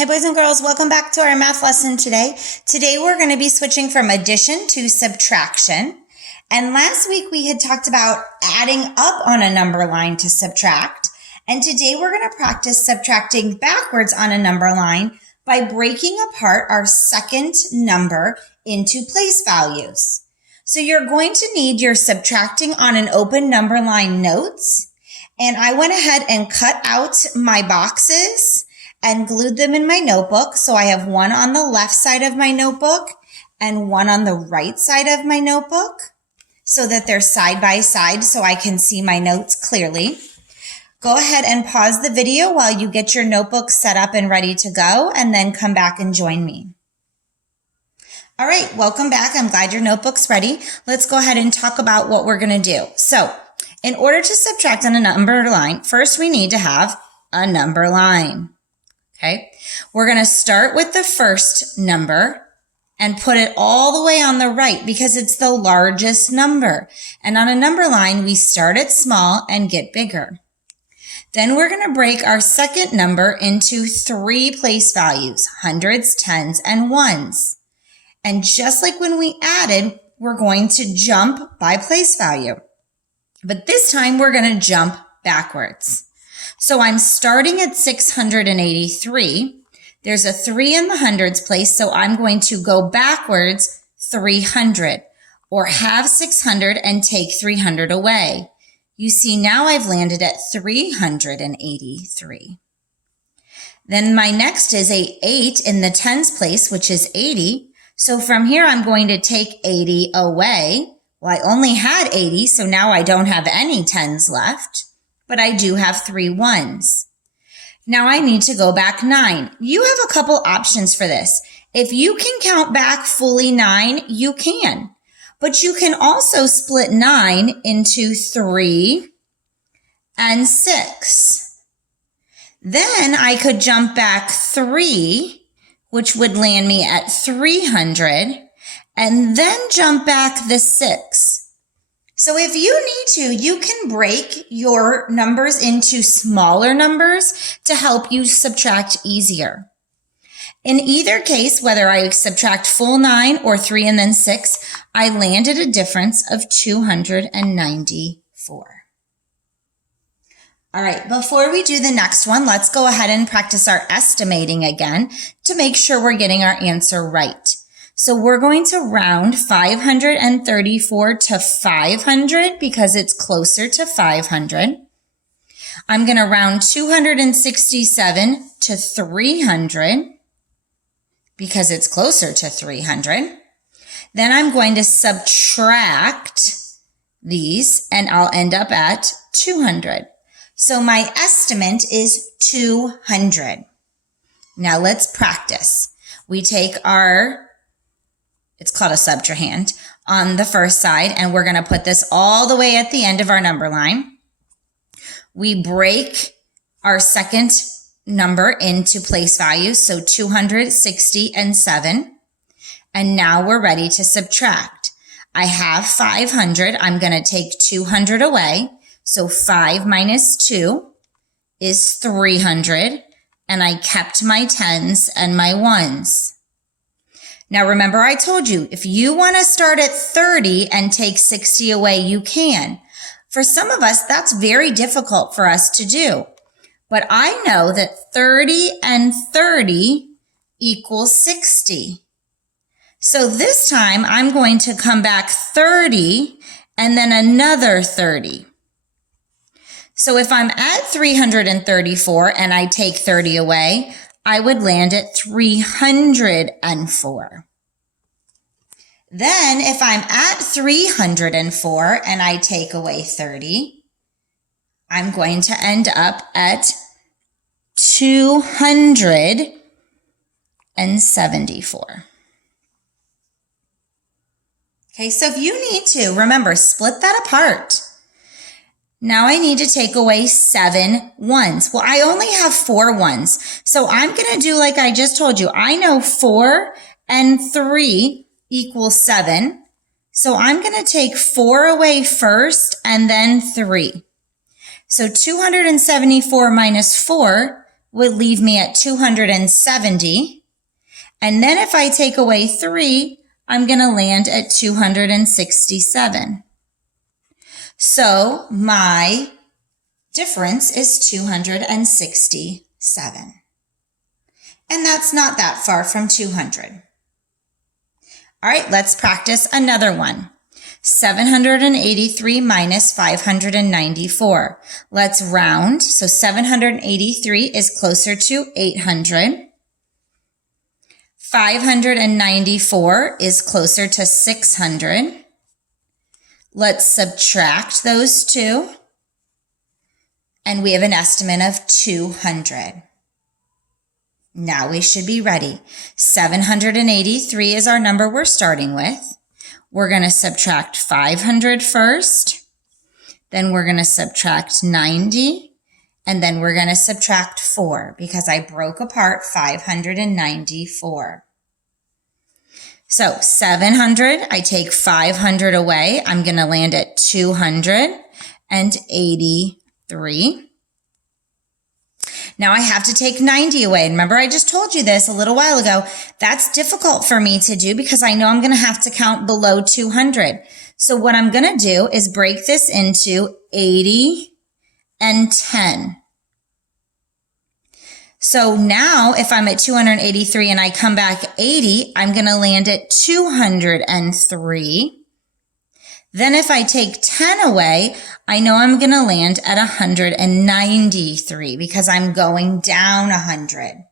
Hi boys and girls, welcome back to our math lesson today. Today we're going to be switching from addition to subtraction. And last week we had talked about adding up on a number line to subtract. And today we're going to practice subtracting backwards on a number line by breaking apart our second number into place values. So you're going to need your subtracting on an open number line notes. And I went ahead and cut out my boxes and glued them in my notebook. So I have one on the left side of my notebook and one on the right side of my notebook so that they're side by side so I can see my notes clearly. Go ahead and pause the video while you get your notebook set up and ready to go, and then come back and join me. All right, welcome back. I'm glad your notebook's ready. Let's go ahead and talk about what we're going to do. So in order to subtract on a number line, first we need to have a number line. Okay, we're going to start with the first number and put it all the way on the right because it's the largest number. And on a number line, we start it small and get bigger. Then we're going to break our second number into three place values, hundreds, tens, and ones. And just like when we added, we're going to jump by place value. But this time we're going to jump backwards. So I'm starting at 683. There's a 3 in the hundreds place, so I'm going to go backwards 300, or have 600 and take 300 away. You see, now I've landed at 383. Then my next is a 8 in the tens place, which is 80. So from here, I'm going to take 80 away. Well, I only had 80, so now I don't have any tens left, but I do have 3 ones. Now I need to go back 9. You have a couple options for this. If you can count back fully 9, you can. But you can also split 9 into 3 and 6. Then I could jump back 3, which would land me at 300, and then jump back the 6. So if you need to, you can break your numbers into smaller numbers to help you subtract easier. In either case, whether I subtract full 9 or 3 and then 6, I landed a difference of 294. All right, before we do the next one, let's go ahead and practice our estimating again to make sure we're getting our answer right. So we're going to round 534 to 500 because it's closer to 500. I'm going to round 267 to 300 because it's closer to 300. Then I'm going to subtract these and I'll end up at 200. So my estimate is 200. Now let's practice. We take it's called a subtrahend, on the first side, and we're going to put this all the way at the end of our number line. We break our second number into place values, so 260 and 7. And now we're ready to subtract. I have 500. I'm going to take 200 away. So 5 minus 2 is 300. And I kept my tens and my ones. Now remember I told you, if you want to start at 30 and take 60 away, you can. For some of us, that's very difficult for us to do. But I know that 30 and 30 equals 60. So this time I'm going to come back 30 and then another 30. So if I'm at 334 and I take 30 away, I would land at 304. Then if I'm at 304 and I take away 30, I'm going to end up at 274. Okay, so if you need to, remember, split that apart. Now I need to take away 7 ones. Well, I only have 4 ones. So I'm going to do like I just told you. I know 4 and 3 equals 7. So I'm going to take 4 away first and then 3. So 274 minus 4 would leave me at 270. And then if I take away 3, I'm going to land at 267. So my difference is 267. And that's not that far from 200. All right, let's practice another one. 783 minus 594. Let's round. So 783 is closer to 800. 594 is closer to 600. Let's subtract those two. And we have an estimate of 200. Now we should be ready. 783 is our number we're starting with. We're going to subtract 500 first. Then we're going to subtract 90. And then we're going to subtract 4 because I broke apart 594. So 700, I take 500 away. I'm going to land at 283. Now I have to take 90 away. Remember, I just told you this a little while ago. That's difficult for me to do because I know I'm going to have to count below 200. So what I'm going to do is break this into 80 and 10. So now if I'm at 283 and I come back 80, I'm going to land at 203. Then if I take 10 away, I know I'm going to land at 193 because I'm going down 100.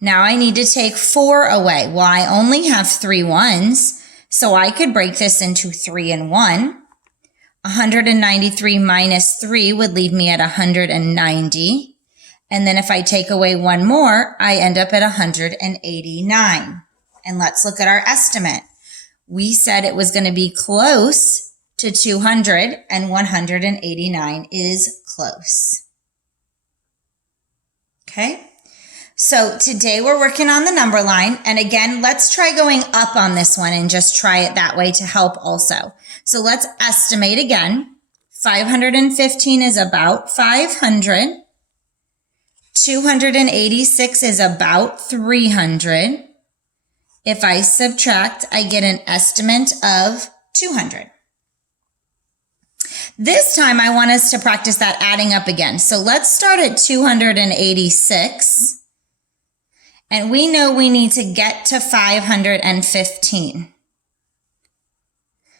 Now I need to take 4 away. Well, I only have 3 ones, so I could break this into 3 and 1. 193 minus 3 would leave me at 190. And then if I take away 1 more, I end up at 189. And let's look at our estimate. We said it was going to be close to 200, and 189 is close. Okay, so today we're working on the number line. And again, let's try going up on this one and just try it that way to help also. So let's estimate again. 515 is about 500. 286 is about 300. If I subtract, I get an estimate of 200. This time I want us to practice that adding up again. So let's start at 286. And we know we need to get to 515.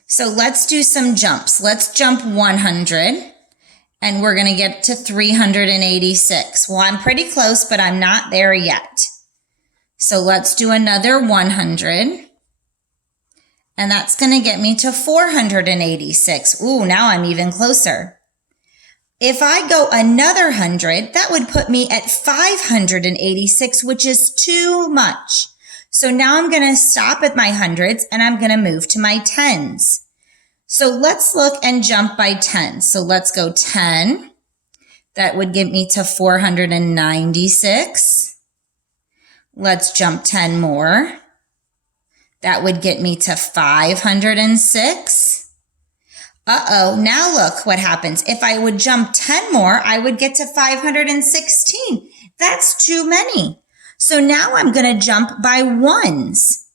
So let's do some jumps. Let's jump 100. And we're going to get to 386. Well, I'm pretty close, but I'm not there yet. So let's do another 100. And that's going to get me to 486. Ooh, now I'm even closer. If I go another 100, that would put me at 586, which is too much. So now I'm going to stop at my hundreds and I'm going to move to my tens. So let's look and jump by 10. So let's go 10. That would get me to 496. Let's jump 10 more. That would get me to 506. Uh-oh, now look what happens. If I would jump 10 more, I would get to 516. That's too many. So now I'm going to jump by ones.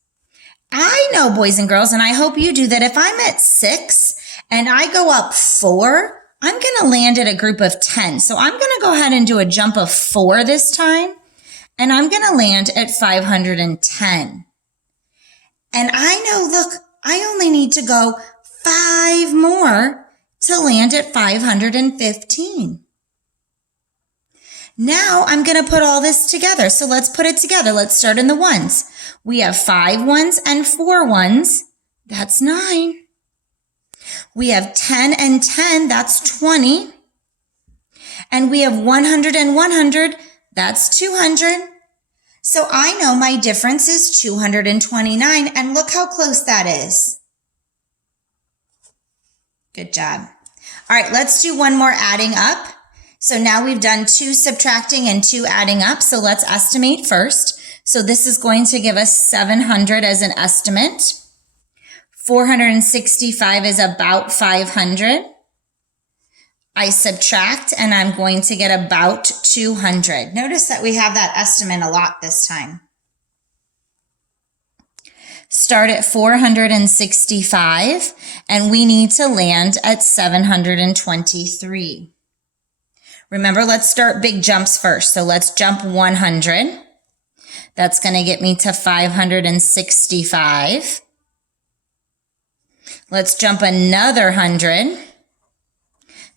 I know, boys and girls, and I hope you do, that if I'm at 6 and I go up 4, I'm going to land at a group of 10. So I'm going to go ahead and do a jump of 4 this time, and I'm going to land at 510. And I know, look, I only need to go 5 more to land at 515. Now I'm going to put all this together. So let's put it together. Let's start in the ones. We have 5 ones and 4 ones. That's 9. We have 10 and 10. That's 20. And we have 100 and 100. That's 200. So I know my difference is 229. And look how close that is. Good job. All right, let's do one more adding up. So now we've done 2 subtracting and 2 adding up. So let's estimate first. So this is going to give us 700 as an estimate. 465 is about 500. I subtract, and I'm going to get about 200. Notice that we have that estimate a lot this time. Start at 465, and we need to land at 723. Remember, let's start big jumps first. So let's jump 100. That's going to get me to 565. Let's jump another 100.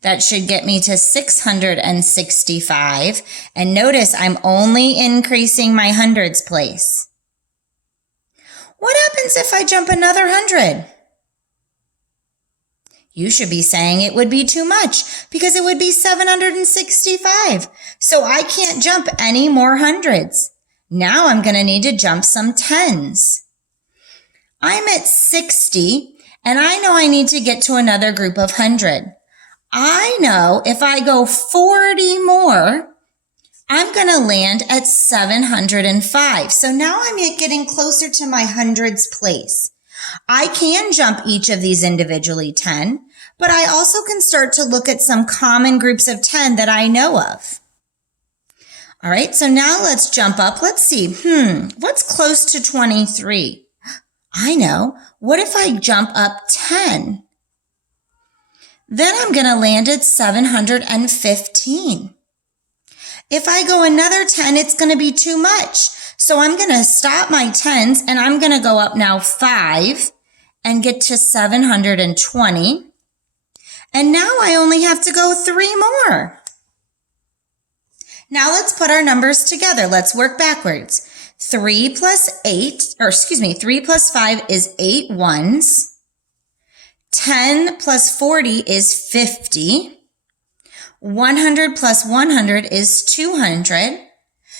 That should get me to 665. And notice I'm only increasing my hundreds place. What happens if I jump another 100? You should be saying it would be too much because it would be 765. So I can't jump any more hundreds. Now I'm going to need to jump some tens. I'm at 60, and I know I need to get to another group of 100. I know if I go 40 more, I'm going to land at 705. So now I'm getting closer to my hundreds place. I can jump each of these individually 10, but I also can start to look at some common groups of 10 that I know of. All right, so now let's jump up. Let's see, what's close to 23? I know. What if I jump up 10? Then I'm going to land at 715. If I go another 10, it's going to be too much. So I'm going to stop my 10s, and I'm going to go up now 5 and get to 720. And now I only have to go 3 more. Now let's put our numbers together. Let's work backwards. 3 plus 5 is 8 ones. 10 plus 40 is 50. 100 plus 100 is 200.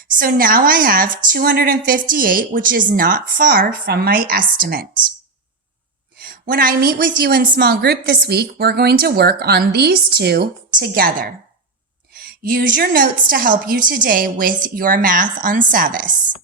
So now I have 258, which is not far from my estimate. When I meet with you in small group this week, we're going to work on these two together. Use your notes to help you today with your math on Sabbath.